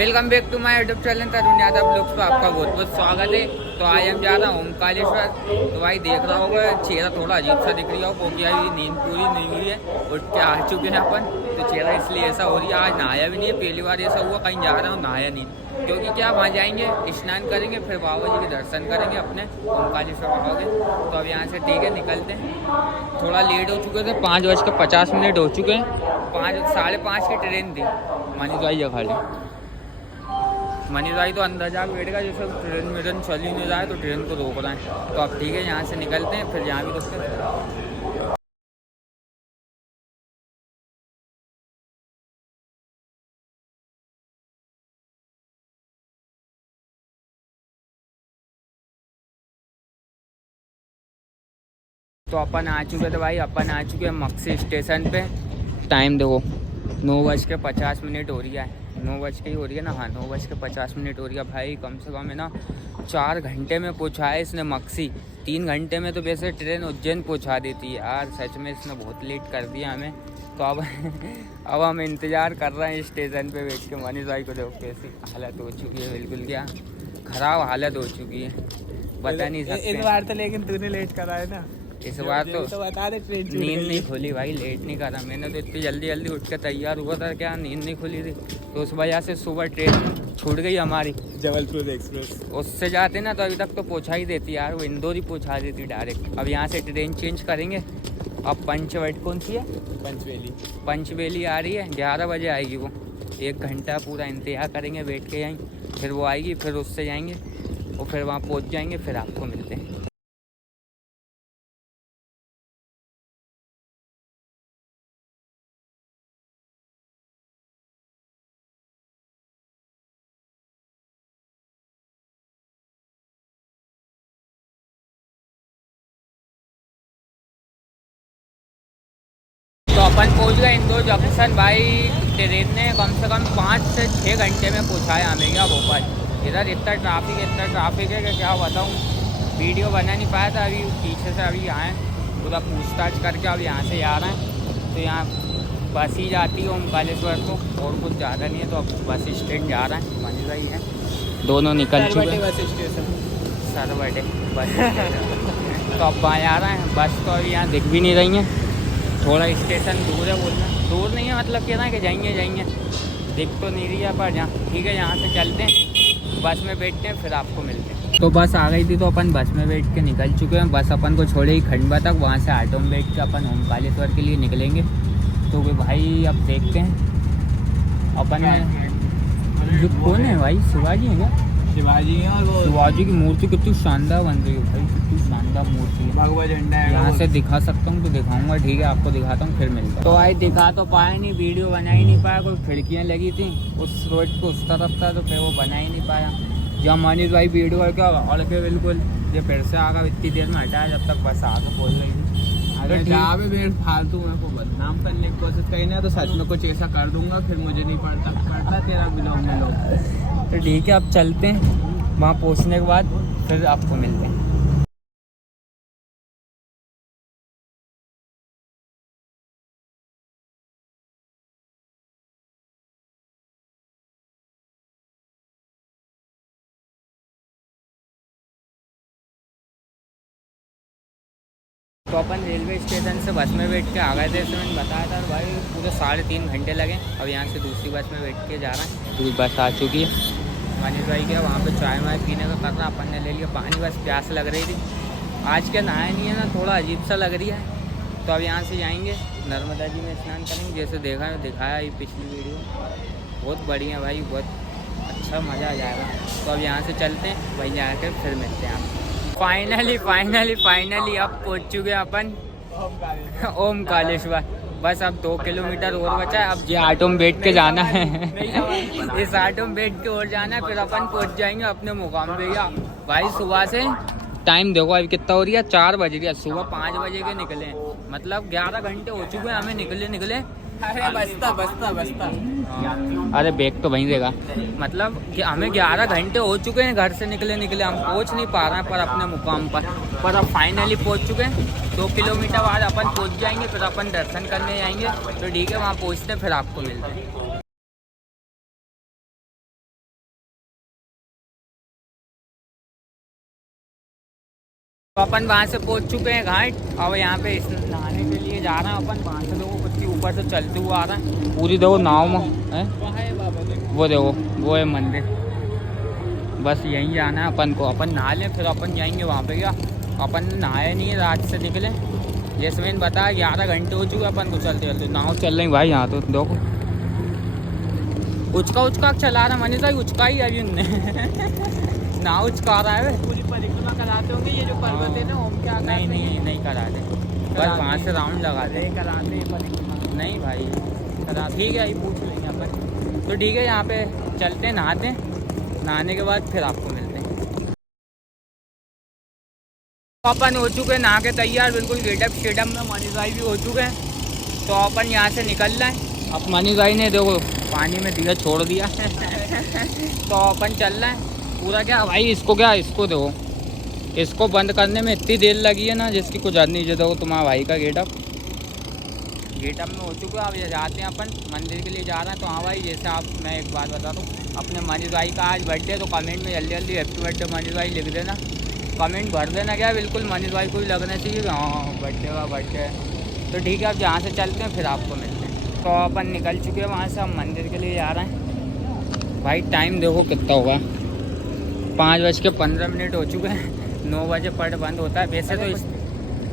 Welcome back to my YouTube channel Tarun Yadav blogs पे आपका बहुत बहुत स्वागत है। तो आज हम जा रहा हूँ ओमकारेश्वर। तो भाई देख रहा होगा चेहरा थोड़ा अजीब सा दिख रहा हो क्योंकि अभी नींद पूरी नहीं हुई है, उठ के आ चुके हैं अपन। तो चेहरा इसलिए ऐसा हो रही है, आज नहाया भी नहीं है, पहली बार ऐसा हुआ कहीं जा रहा हूँ नहाया नहीं, क्योंकि क्या वहाँ जाएंगे स्नान करेंगे फिर बाबा जी के दर्शन करेंगे अपने ओमकारेश्वर बाबा के। तो अब यहाँ से ठीक है निकलते हैं। थोड़ा लेट हो चुके थे, 5:50 हो चुके हैं। 5:30 की ट्रेन थी। मनीष भाई खाली मनीष भाई तो अंदर जाकर बैठेगा, जैसे ट्रेन चली नहीं जाए तो ट्रेन को रोक रहे हैं। तो अब ठीक है यहाँ से निकलते हैं, फिर यहाँ भी रुकते हैं। तो अपन आ चुके थे भाई, अपन आ चुके हैं मक्सी स्टेशन पे। टाइम देखो 9:50 हो रही है, 9 ही हो रही है ना, हाँ 9:50 हो रही है। भाई कम से कम है ना 4 घंटे में पहुँचा है इसने मक्सी। 3 घंटे में तो वैसे ट्रेन उज्जैन पहुँचा देती है यार, सच में इसने बहुत लेट कर दिया हमें। तो अब अब हम इंतज़ार कर रहे हैं स्टेशन पे बैठ के। मनीष भाई को देखो कैसी हालत हो चुकी है, बिल्कुल क्या ख़राब हालत हो चुकी है, बता नहीं सकते। इस बार तो लेकिन तूने लेट करा है ना, इस बार तो बता दे। नींद नहीं खुली भाई, लेट नहीं करा मैंने तो, इतनी जल्दी जल्दी उठ के तैयार हुआ था, क्या नींद नहीं खुली थी। तो उस वजह से सुबह ट्रेन छूट गई हमारी जबलपुर एक्सप्रेस। उससे जाते ना तो अभी तक तो पहुँचा ही देती यार, वो इंदौर ही पहुँचा देती डायरेक्ट। अब यहाँ से ट्रेन चेंज करेंगे। अब पंचवट कौन सी है, पंचवेली आ रही है, 11 बजे आएगी वो। 1 घंटा पूरा इंतजार करेंगे बैठ के यहीं, फिर वो आएगी, फिर उससे जाएंगे और फिर वहाँ पहुँच जाएंगे, फिर आपको मिलते हैं। तो अपन पहुंच गए इंदौर जंक्शन भाई। ट्रेन ने कम से कम 5 से 6 घंटे में पहुंचाया हमें क्या भोपाल। इधर इतना ट्रैफिक है कि क्या बताऊं, वीडियो बना नहीं पाया था। अभी पीछे से अभी आए पूरा पूछताछ करके अब यहाँ से आ रहे हैं। तो यहाँ बस ही जाती है ओमकारेश्वर को, और कुछ ज़्यादा नहीं है। तो अब बस स्टैंड जा रहा है, मनीष भाई है, दोनों निकल चुके हैं। बस स्टेशन सरवटे बस तो अब वहाँ आ रहे हैं। बस तो अभी यहाँ दिख भी नहीं रही हैं, थोड़ा स्टेशन दूर है, बोलना दूर नहीं है मतलब कहना है कि जाएंगे दिख तो नहीं रही है पर जहाँ ठीक है यहाँ से चलते हैं, बस में बैठते हैं, फिर आपको मिलते हैं। तो बस आ गई थी तो अपन बस में बैठ के निकल चुके हैं। बस अपन को छोड़ेगी खंडवा तक, वहाँ से ऑटो में बैठ के अपन ओमकारेश्वर के लिए निकलेंगे। तो भाई अब देखते हैं अपन जो कौन है भाई, शिवाजी है क्या? शिवाजी है, और वो शिवाजी की मूर्ति कितनी शानदार बन रही है भाई, कितनी शानदार मूर्ति है। भगवा झंडा है, यहाँ से दिखा सकता हूँ तो दिखाऊंगा, ठीक है आपको दिखाता हूँ फिर मिलता हूँ। तो भाई दिखा तो पाया नहीं, वीडियो बना ही नहीं पाया, कोई खिड़कियाँ लगी थी उस रोड पे उस तरफ था, तो फिर वो बना ही नहीं पाया। जब मनीष भाई वीडियो करके अड़ के बिल्कुल, ये फिर से आगा इतनी देर में हटाया जब तक बस आगे पहुँच गई थी। अगर जहाँ भी मेरे फालतू मेरे को बदनाम करने की कोशिश करी ना तो सच में कुछ ऐसा कर दूंगा, फिर मुझे नहीं पड़ता तेरा ब्लॉग में लोग। तो ठीक है अब चलते हैं, वहाँ पहुँचने के बाद फिर आपको मिलते हैं। तो अपन रेलवे स्टेशन से बस में बैठ के आ गए थे, मैंने बताया था भाई पूरे 3.5 घंटे लगे। अब यहाँ से दूसरी बस में बैठ के जा रहे हैं, दूसरी बस आ चुकी है। मनीष भाई क्या वहाँ पे चाय वाय पीने का करना, अपन ने ले लिया पानी, बस प्यास लग रही थी। आज क्या नहाया नहीं है ना, थोड़ा अजीब सा लग रही है। तो अब यहाँ से जाएंगे नर्मदा जी में स्नान करेंगे, जैसे दिखाया ये पिछली वीडियो, बहुत बढ़िया भाई, बहुत अच्छा मज़ा आ जाएगा। तो अब यहाँ से चलते हैं, वहीं जाकर फिर मिलते हैं आप। फाइनली अब पहुँच चुके हैं अपन ओमकारेश्वर। बस अब 2 किलोमीटर और बचा है। अब ये ऑटो में बैठ के जाना है इस ऑटो में बैठ के और जाना है, फिर अपन पहुँच जाएंगे अपने मुकाम पे। भाई सुबह से टाइम देखो अभी कितना हो रही है, 4 बज रही है, सुबह 5 बजे के निकले, मतलब 11 घंटे हो चुके हैं हमें निकले। अरे बस्ता अरे बैग तो वहीं देगा, मतलब कि हमें 11 घंटे हो चुके हैं घर से निकले, हम पहुंच नहीं पा रहे हैं पर अपने मुकाम पर अब फाइनली पहुंच चुके हैं। 2 किलोमीटर बाद अपन पहुंच जाएंगे, फिर अपन दर्शन करने जाएंगे। तो ठीक है वहाँ पहुँचते फिर आपको मिलते हैं। तो अपन वहाँ से पहुँच चुके हैं घाट। अब यहाँ पे नहाने के लिए जा रहे हैं अपन। वहाँ से देखो कुछ ऊपर से चलते हुए आ रहा है, पूरी देखो नाव में है। वो देखो वो है मंदिर। बस यहीं जाना है अपन को। अपन नहा लें फिर अपन जाएंगे वहाँ पे। क्या अपन नहाए नहीं है, रात से निकले। जैसे मैंने बताया 11 घंटे हो चुके अपन को चलते चलते। नाव चल रही भाई यहाँ तो देखो। उचका चला रहा मनीष भाई, उचका ही अभी उनने नाव उचका रहा है। पूरी परिक्रमा कराते होंगे ये जो पर्वत है ना, ओम क्या नहीं कराते, बस वहाँ से राउंड लगा दे। कराते हैं परिक्रमा? नहीं भाई करा। ठीक है, ये पूछ लेंगे अपन। तो ठीक है, यहाँ पे चलते हैं, नहाते हैं। नहाने के बाद फिर आपको मिलते हैं। अपन हो चुके हैं नहा के तैयार, बिल्कुल गेटअप शेटअप में। मनीष भाई भी हो चुके हैं। तो अपन यहाँ से निकल रहे हैं। अब मनीष भाई ने देखो पानी में दिया छोड़ दिया तो अपन चल रहे हैं पूरा। क्या भाई इसको देखो, इसको बंद करने में इतनी देर लगी है ना जिसकी कुछ नहीं। जो देखो तुम्हारा भाई का गेटअप में हो चुका है। अब जाते हैं अपन मंदिर के लिए जा रहे हैं। तो हाँ भाई, जैसे आप मैं एक बात बता दूँ, अपने मनीष भाई का आज बर्थडे, तो कमेंट में जल्दी जल्दी हैप्पी बर्थडे मनीष भाई लिख देना, कमेंट भर देना। क्या बिल्कुल मनीष भाई को भी लगना चाहिए कि हाँ बर्थडे है। तो ठीक है, अब जहाँ से चलते हैं फिर आपको मिलते हैं। तो अपन निकल चुके हैं वहाँ से, हम मंदिर के लिए जा रहे हैं। भाई टाइम देखो कितना होगा, 5:15 हो चुके हैं। 9 बजे पट बंद होता है।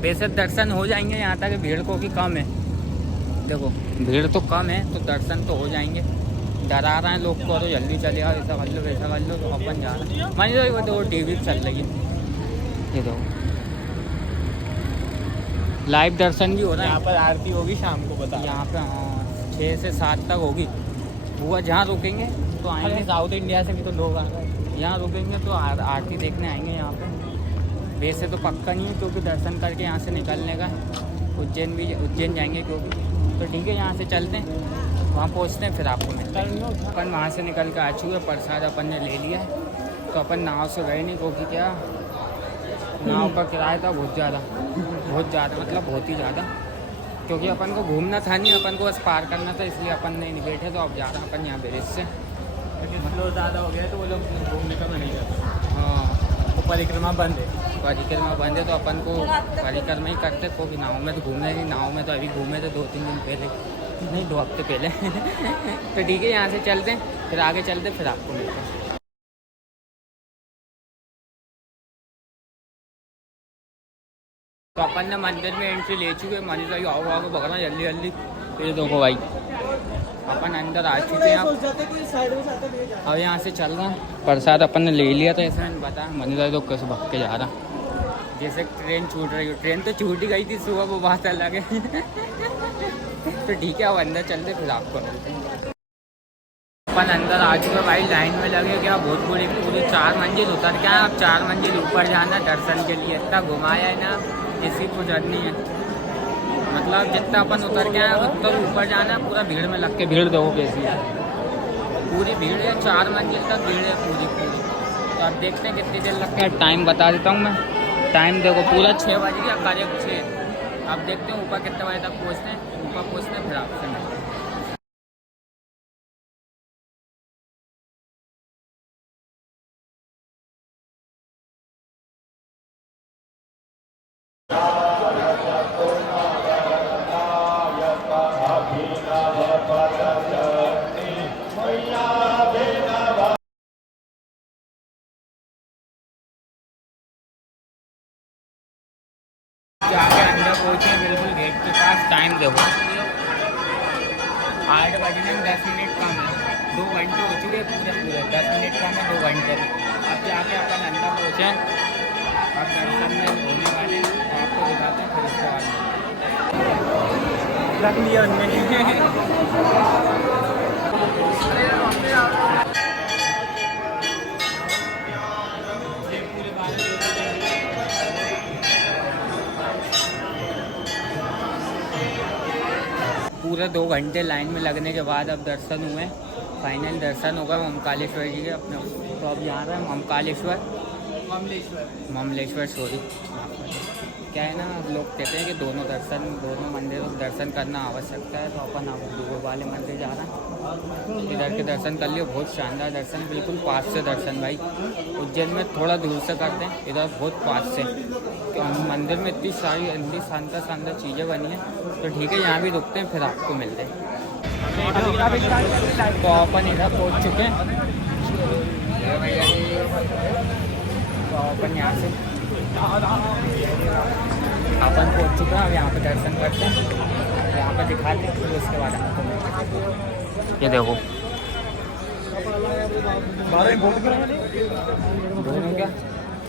वैसे दर्शन हो जाएंगे यहाँ तक। भीड़ को भी कम है, देखो भीड़ तो कम है, तो दर्शन तो हो जाएंगे। डरा रहे हैं लोग को तो जल्दी चले आओ, ऐसा कर लो वैसा कर लो। तो अपन जा रहे हैं। मान लो वो तो टीवी चल रही है, ये दो लाइव दर्शन भी हो रहा है। यहाँ पर आरती होगी शाम को, बता यहाँ पे हाँ 6 से 7 तक होगी। वो जहाँ रुकेंगे तो आएंगे। साउथ इंडिया से भी तो लोग आ रहे हैं। यहाँ रुकेंगे तो आरती देखने आएंगे यहाँ पे। वैसे तो पक्का नहीं है, क्योंकि दर्शन करके यहाँ से निकलने का। उज्जैन जाएंगे क्योंकि। तो ठीक है, यहाँ से चलते हैं, वहाँ पहुँचते हैं, फिर आपको मिलते हैं। अपन वहाँ से निकल कर आ चुके हैं। प्रसाद अपन ने ले लिया है। तो अपन नाव से गए नहीं, क्योंकि क्या नाव का किराया था बहुत ज़्यादा, मतलब बहुत ही ज़्यादा। क्योंकि अपन को घूमना था नहीं, अपन को बस पार करना था, इसलिए अपन नहीं बैठे। तो अब जा रहे हैं अपन यहाँ ब्रिज से। फ्लो ज़्यादा हो गया तो वो लोग घूमने का नहीं करते। हाँ, तो परिक्रमा बंद है। परिक्रमा बंद है, तो अपन को परिक्रमा ही करते। क्योंकि नाव में तो घूमने नहीं, नाव में तो अभी घूमे थे 2-3 दिन पहले, नहीं 2 हफ्ते पहले तो ठीक है, यहाँ से चलते हैं, फिर आगे चलते, फिर आपको मिलते हैं। तो अपन ने मंदिर में एंट्री ले चुके हैं। मनीष भाई आओ भगना जल्दी जल्दी। फिर देखो भाई अपन अंदर आ चुके हैं। अब यहाँ से चल रहा है। प्रसाद अपन ने ले लिया था, ऐसा मैंने बताया। मनीष भाई तो कैसे भाग के जा रहा, जैसे ट्रेन छूट रही हो। ट्रेन तो छूट ही गई थी सुबह, वो बात अलग है तो ठीक है, अब अंदर चलते, फिर आपको मिलते हैं। अपन अंदर आ चुके भाई, लाइन में लगे। क्या बहुत बड़ी पूरी 4 मंजिल उतर के आए। अब 4 मंजिल ऊपर जाना दर्शन के लिए। इतना घुमाया है ना, इसी को जर्नी है। मतलब जितना अपन उतर के आए उतना ऊपर जाना है। पूरा भीड़ में लग के, भीड़ देखो कैसी है, पूरी भीड़ है। 4 मंजिल तक भीड़ है पूरी। तो अब देखते हैं कितनी देर लगता है। टाइम बता देता हूँ मैं, टाइम देखो पूरा 6 बज गया, करीब 6। अब देखते हैं ऊपर कितने बजे तक पहुँचते हैं। ऊपर पहुँचते हैं, फिर आपसे मिलते हैं। जाके अंदर पहुँचे बिल्कुल गेट के पास। टाइम देखो 8 बजने में 10 मिनट कम है। 2 घंटे हो चुके पूरे 10 मिनट कम है 2 घंटे। अब जाके अपन अंदर पहुँचे, अब दर्शन में होने वाले हैं, तो आपको दिखाते हैं। फिर उसके बाद रख लिया उनने पूरे 2 घंटे लाइन में लगने के बाद अब दर्शन हुए। फाइनल दर्शन होगा ओमकालेश्वर जी के अपने। तो अब यहाँ पर ओमकालेश्वर, ममलेश्वर सॉरी। क्या है ना, लोग कहते हैं कि दोनों मंदिरों के दर्शन करना आवश्यकता है, तो अपन अब दूर वाले मंदिर जा रहे हैं। इधर के दर्शन कर लियो, बहुत शानदार दर्शन, बिल्कुल पास से दर्शन भाई। उज्जैन में थोड़ा दूर से करते हैं, इधर बहुत पास से। तो मंदिर में इतनी शानदार शानदार चीज़ें बनी हैं। तो ठीक है, यहाँ भी रुकते हैं, फिर आपको मिलते हैं। तो अपन इधर पहुँच चुके हैं। तो अपन यहाँ से अपन पहुँच चुके हैं। अब यहाँ पे दर्शन करते हैं, यहाँ पे दिखाते हैं, फिर उसके बाद आपको मिलते हैं। ये देखो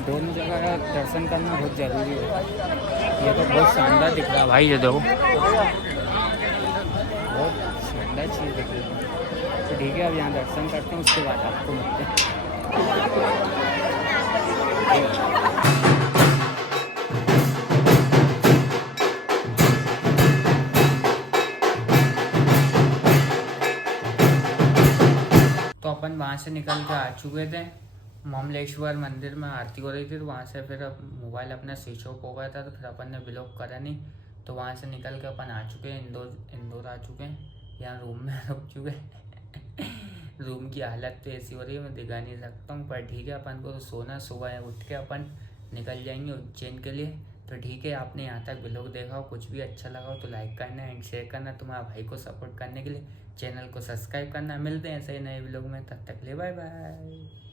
दोनों जगह का दर्शन करना बहुत ज़रूरी है। ये तो बहुत शानदार दिख रहा है भाई, ये देखो बहुत शानदार चीज़ दिख रही है। तो ठीक है, अब यहाँ दर्शन करते हैं, उसके बाद आपको मिलते हैं। तो अपन वहाँ से निकल के आ चुके थे। ममलेश्वर मंदिर में आरती हो रही थी, तो वहाँ से फिर अब मोबाइल अपना स्विच ऑफ हो गया था, तो फिर अपन ने ब्लॉक करा नहीं। तो वहाँ से निकल के अपन आ चुके हैं, इंदौर आ चुके हैं। यहाँ रूम में रुक चुके हैं। रूम की हालत तो ऐसी हो रही है, मैं दिखा नहीं सकता हूँ, पर ठीक है, अपन को तो सोना, सुबह उठ के अपन निकल जाएंगे उज्जैन के लिए। तो ठीक है, आपने यहाँ तक ब्लॉग देखा हो, कुछ भी अच्छा लगा हो तो लाइक करना एंड शेयर करना, तुम्हारा भाई को सपोर्ट करने के लिए चैनल को सब्सक्राइब करना। मिलते हैं ऐसे ही नए ब्लॉग में, तब तक ले बाय बाय।